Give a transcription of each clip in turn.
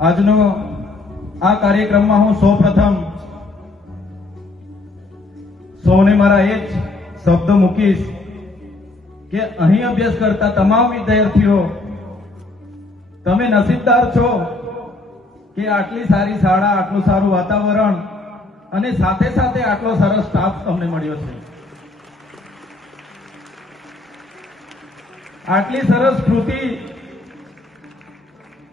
આજનો આ કાર્યક્રમમાં હું સૌપ્રથમ સૌને મારા એ જ શબ્દો મૂકીશ કે અહીં અભ્યાસ કરતા તમામ વિદ્યાર્થીઓ તમે નસીબદાર છો કે આટલી સારી શાળા, આટલું સારું વાતાવરણ અને સાથે સાથે આટલો સરસ સ્ટાફ તમને મળ્યો છે. આટલી સરસ કૃતિ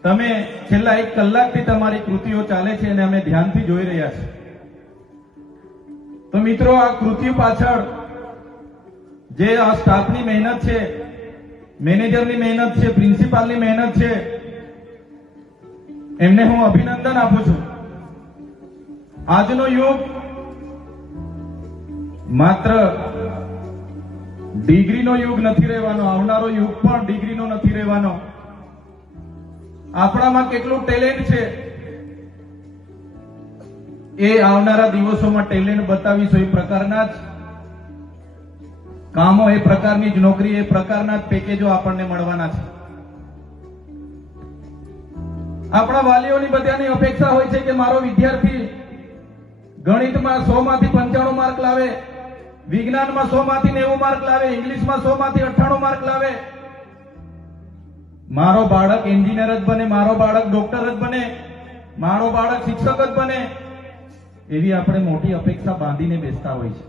તમે છેલ્લા 1 કલાકથી તમારી કૃતિઓ ચાલે છે અને અમે ધ્યાનથી જોઈ રહ્યા છીએ. તો મિત્રો, આ કૃતિઓ પાછળ જે આ સ્ટાફની મહેનત છે, મેનેજરની મહેનત છે, પ્રિન્સિપાલની મહેનત છે, એમને હું અભિનંદન આપું છું. આજનો યુગ માત્ર ડિગ્રીનો યુગ નથી રહેવાનો, આવનારો યુગ પણ ડિગ્રીનો નથી રહેવાનો. આપણામાં કેટલું ટેલેન્ટ છે એ આવનારા દિવસોમાં ટેલેન્ટ બતાવીશું. એ પ્રકારના જ કામો, એ પ્રકારની જ નોકરી, એ પ્રકારના જ પેકેજો આપણને મળવાના છે. આપણા વાલીઓની બધાની અપેક્ષા હોય છે કે મારો વિદ્યાર્થી ગણિતમાં 100 માંથી 95 માર્ક લાવે, વિજ્ઞાનમાં 100 માંથી 90 માર્ક લાવે, ઇંગ્લિશમાં 100 માંથી 98 માર્ક લાવે, મારો બાળક એન્જિનિયર જ બને, મારો બાળક ડોક્ટર જ બને, મારો બાળક શિક્ષક જ બને, એવી આપણે મોટી અપેક્ષા બાંધીને બેસતા હોય છે.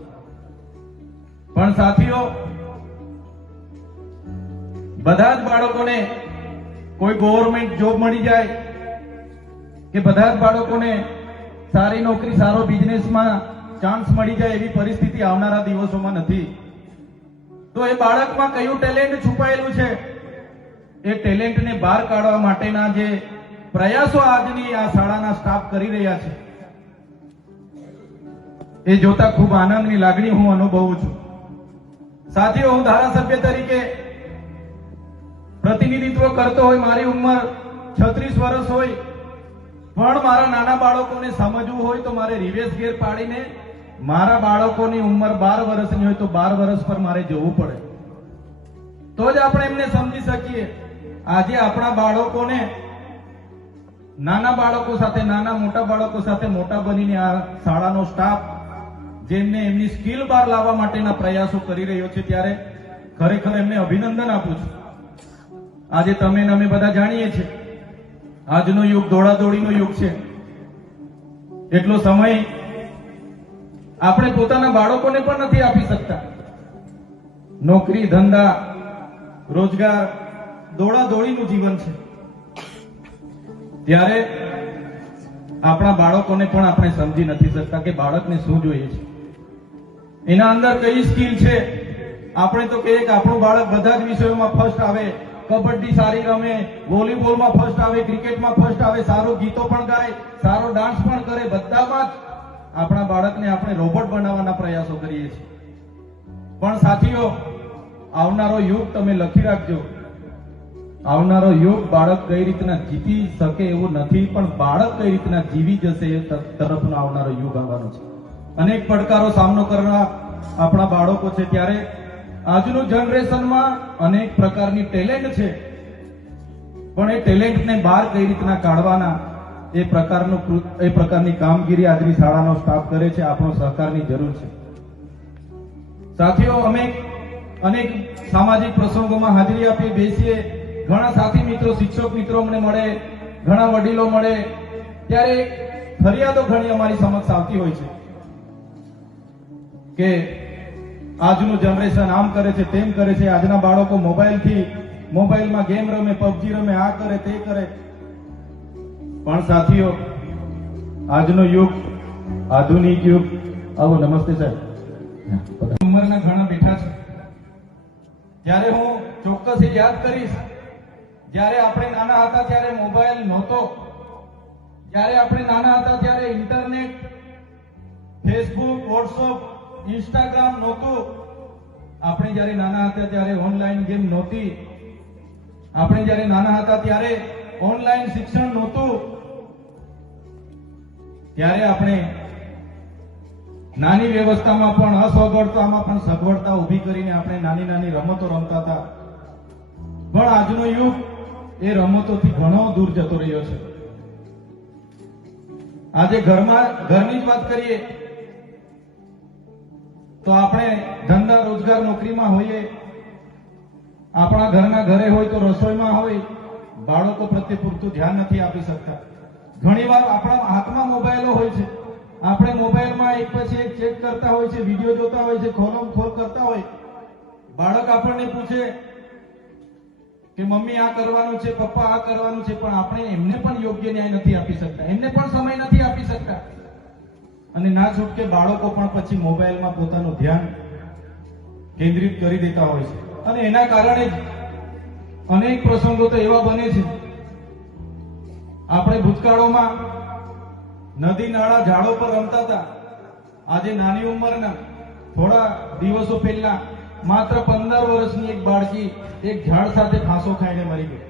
પણ સાથીઓ, બધા જ બાળકોને કોઈ ગવર્નમેન્ટ જોબ મળી જાય કે બધા જ બાળકોને સારી નોકરી, સારો બિઝનેસમાં ચાન્સ મળી જાય એવી પરિસ્થિતિ આવનારા દિવસોમાં નથી. તો એ બાળકમાં કયું ટેલેન્ટ છુપાયેલું છે, એ ટેલેન્ટને બહાર કાઢવા માટેના જે પ્રયાસો આજની આ શાળાના સ્ટાફ કરી રહ્યા છે, એ જોતા ખૂબ આનંદની લાગણી હું અનુભવું છું. સાથીઓ, હું ધારાસભ્ય તરીકે પ્રતિનિધિત્વ કરતો હોય, મારી ઉંમર 36 વર્ષ હોય, પણ મારા નાના બાળકોને સમજવું હોય તો મારે રિવેશ ગેર પાડીને મારા બાળકોની ઉંમર 12 વર્ષની હોય તો 12 વર્ષ પર મારે જવું પડે, તો જ આપણે એમને સમજી શકીએ. આજે આપણા બાળકોને, નાના બાળકો સાથે, નાના મોટા બાળકો સાથે મોટા બનીને આ શાળાનો સ્ટાફ જેમને એમની સ્કિલ બહાર લાવવા માટેના પ્રયાસો કરી રહ્યો છે, ત્યારે ખરેખર એમને અભિનંદન આપું છું. આજે તમે ને અમે બધા જાણીએ છીએ, આજનો યુગ દોડાદોડીનો યુગ છે. એટલો સમય આપણે પોતાના બાળકોને પણ નથી આપી શકતા. નોકરી, ધંધા, રોજગાર, દોડાદોડીનું જીવન છે. ત્યારે આપણા બાળકોને પણ આપણે સમજી નથી શકતા કે બાળકને શું જોઈએ છે, એના અંદર કઈ સ્કિલ છે. આપણે તો કહીએ કે આપણું બાળક બધા જ વિષયોમાં ફર્સ્ટ આવે, કબડ્ડી સારી રમે, વોલીબોલમાં ફર્સ્ટ આવે, ક્રિકેટમાં ફર્સ્ટ આવે, સારું ગીતો પણ ગાય, સારો ડાન્સ પણ કરે. બધામાં જ આપણા બાળકને આપણે રોબોટ બનાવવાના પ્રયાસો કરીએ છીએ. પણ સાથીઓ, આવનારો યુગ તમે લખી રાખજો. આવનારો યુગ બાળક કઈ રીતના જીતી શકે એવું નથી, પણ બાળક કઈ રીતના જીવી જશે એ તરફનો આવનારો યુગ આવવાનો છે. અનેક પડકારો સામનો કરવા આપણા બાળકો છે, ત્યારે આજનું જનરેશનમાં અનેક પ્રકારની ટેલેન્ટ છે, પણ એ ટેલેન્ટને બહાર કઈ રીતના કાઢવાના એ પ્રકારની કામગીરી આજની શાળાનો સ્ટાફ કરે છે. આપણો સહકારની જરૂર છે. સાથીઓ, અમે અનેક સામાજિક પ્રસંગોમાં હાજરી આપીએ, બેસીએ, ઘણા સાથી મિત્રો, શિક્ષક મિત્રો અમને મળે, ઘણા વડીલો મળે, ત્યારે ફરિયાદો ઘણી અમારી સમક્ષ આવતી હોય છે કે આજનું જનરેશન આમ કરે છે, તેમ કરે છે, આજના બાળકો મોબાઈલમાં ગેમ રમે, પબજી રમે, આ કરે, તે કરે. પણ સાથીઓ, આજનો યુગ આધુનિક યુગ. આવો, નમસ્તે સાહેબ. ઉંમરના ઘણા બેઠા છે, ત્યારે હું ચોક્કસ યાદ કરીશ, જ્યારે આપણે નાના હતા ત્યારે મોબાઈલ નહોતો, જ્યારે આપણે નાના હતા ત્યારે ઇન્ટરનેટ, ફેસબુક, વોટ્સઅપ, ઇન્સ્ટાગ્રામ નહોતું. આપણે જ્યારે નાના હતા ત્યારે ઓનલાઈન ગેમ નહોતી. આપણે જ્યારે નાના હતા ત્યારે ઓનલાઈન શિક્ષણ નહોતું. ત્યારે આપણે નાની વ્યવસ્થામાં પણ, અસગવડતામાં પણ સગવડતા ઊભી કરીને આપણે નાની નાની રમતો રમતા હતા. પણ આજનો યુગ એ રમતોથી ઘણો દૂર જતો રહ્યો છે. આજે ઘરની જ વાત કરીએ તો આપણે ધંધા રોજગાર નોકરીમાં હોઈએ, આપણા ઘરના ઘરે હોય તો રસોઈમાં હોય, બાળકો પ્રત્યે પૂરતું ધ્યાન નથી આપી શકતા. ઘણીવાર આપણા હાથમાં મોબાઈલો હોય છે, આપણે મોબાઈલમાં એક પછી એક ચેક કરતા હોય છે, વિડીયો જોતા હોય છે, ખોલમ ખોલ કરતા હોય. બાળક આપણને પૂછે કે મમ્મી આ કરવાનું છે, પપ્પા આ કરવાનું છે, પણ આપણે એમને પણ યોગ્ય ન્યાય નથી આપી શકતા, એમને પણ સમય નથી આપી શકતા. અને ના છૂટકે બાળકો પણ પછી મોબાઈલમાં પોતાનું ધ્યાન કેન્દ્રિત કરી દેતા હોય છે. અને એના કારણે જ અનેક પ્રસંગો તો એવા બને છે. આપણે ભૂતકાળોમાં નદી નાળા ઝાડો પર રમતા હતા. આજે નાની ઉંમરના થોડા દિવસો પહેલા માત્ર 15 વર્ષની એક બાળકી એક ઝાડ સાથે ફાંસો ખાઈને મરી ગઈ.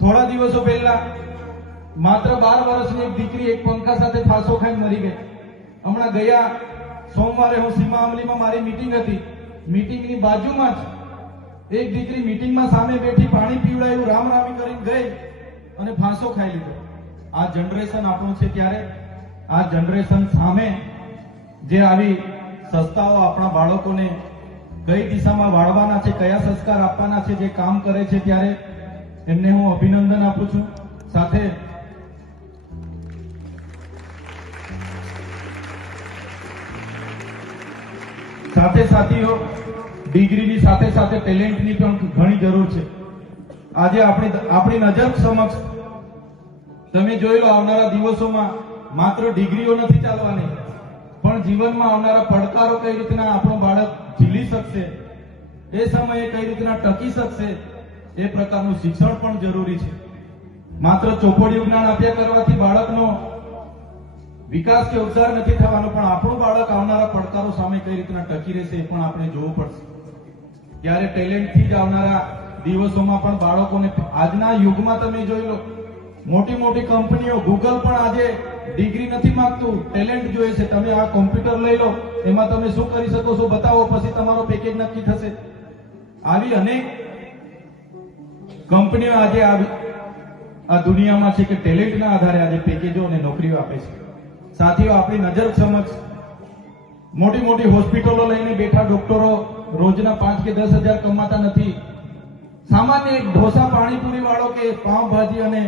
થોડા દિવસો પહેલા માત્ર 12 વર્ષની એક દીકરી એક પંખા સાથે ફાંસો ખાઈને મરી ગઈ. હમણાં ગયા સોમવારે હું સીમા અમલીમાં મારી મીટિંગ હતી. મીટિંગની બાજુમાં જ એક દીકરી મીટિંગમાં સામે બેઠી, પાણી પીવડાયું, રામ રામી કરીને ગઈ અને ફાંસો ખાઈ લીધો. આ જનરેશન આપણું છે. ત્યારે આ જનરેશન સામે જે આવી સંસ્થાઓ આપણા બાળકોને કઈ દિશામાં વાળવાના છે, કયા સંસ્કાર આપવાના છે, જે કામ કરે છે, ત્યારે એમને હું અભિનંદન આપું છું. સાથે સાથીઓ, ડિગ્રીની સાથે સાથે ટેલેન્ટની પણ ઘણી જરૂર છે. આજે આપણી નજર સમક્ષ તમે જોઈ લો, આવનારા દિવસોમાં માત્ર ડિગ્રીઓ નથી ચાલવાની, પણ જીવનમાં આવનારા પડકારો કઈ રીતના આપણું બાળક ઝીલી શકશે, એ સમયે કઈ રીતના ટકી શકશે, એ પ્રકારનું શિક્ષણ પણ જરૂરી છે. માત્ર ચોપડિયું જ્ઞાન આપ્યા કરવાથી બાળકનો વિકાસ કે ઉદ્ધાર નથી થવાનો, પણ આપણું બાળક આવનારા પડકારો સામે કઈ રીતના ટકી રહેશે એ પણ આપણે જોવું પડશે. ત્યારે ટેલેન્ટથી જ આવનારા દિવસોમાં પણ બાળકોને, આજના યુગમાં તમે જોઈ લો, મોટી મોટી કંપનીઓ, ગૂગલ પણ આજે ડિગ્રી નથી માંગતું, ટેલેન્ટ જોઈએ છે. તમે આ કોમ્પ્યુટર લઈ લો, એમાં તમે શું કરી શકો છો બતાવો, પછી તમારો પેકેજ નક્કી થશે. આવી અનેક કંપનીઓ આજે આ દુનિયામાં છે કે ટેલેન્ટના આધારે આજે પેકેજો અને નોકરીઓ આપે છે. સાથીઓ, આપણી નજર સમક્ષ મોટી મોટી હોસ્પિટલો લઈને બેઠા ડોક્ટરો રોજના 5 કે 10 હજાર કમાતા નથી. સામાન્ય એક ઢોસા પાણીપુરી વાળો કે પાવભાજી અને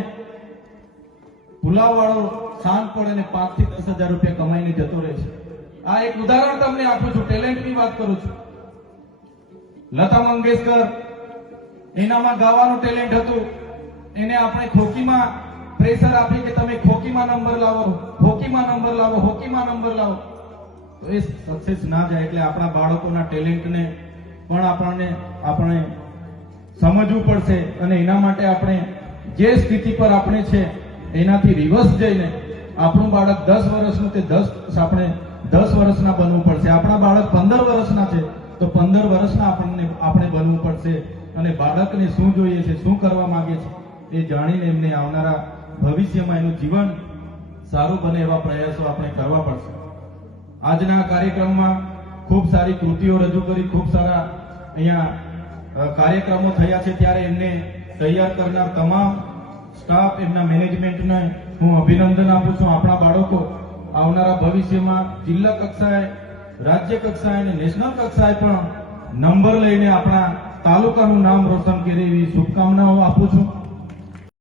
પુલાવ વાળો સાંજ પડે ને 5 થી 10 હજાર રૂપિયા કમાઈને જતો રહે છે. આ એક ઉદાહરણ તમને આપું છું, ટેલેન્ટની વાત કરું છું. લતા મંગેશકર, એનામાં ગાવાનું ટેલેન્ટ હતું, એને આપણે ખોખીમાં પ્રેશર આપી કે તમે ખોખીમાં નંબર લાવો, હોકીમાં નંબર લાવો, હોકીમાં નંબર લાવો, તો એ સક્સેસ ના જાય. એટલે આપણા બાળકોના ટેલેન્ટને પણ આપણે સમજવું પડશે. અને એના માટે આપણે જે સ્થિતિ પર આપણે છે એનાથી રિવર્સ જઈને આપણું બાળક 10 વર્ષનું તે 10 વર્ષના બનવું પડશે. આપણા બાળક 15 વર્ષના છે તો 15 વર્ષના આપણે બનવું પડશે. અને બાળકને શું જોઈએ છે, શું કરવા માંગે છે, એ જાણીને એમને આવનારા ભવિષ્યમાં એનું જીવન સારું બને એવા પ્રયાસો આપણે કરવા પડશે. આજના કાર્યક્રમમાં ખૂબ સારી કૃતિઓ રજૂ કરી, ખૂબ સારા અહીંયા કાર્યક્રમો થયા છે. ત્યારે એમને તૈયાર કરનાર તમામ સ્ટાફ, એમના મેનેજમેન્ટને હું અભિનંદન આપું છું. આપણા બાળકો આવનારા ભવિષ્યમાં જિલ્લા કક્ષાએ, રાજ્ય કક્ષાએ અને નેશનલ કક્ષાએ પણ નંબર લઈને આપણા તાલુકાનું નામ રોશન કરે એવી શુભકામનાઓ આપું છું.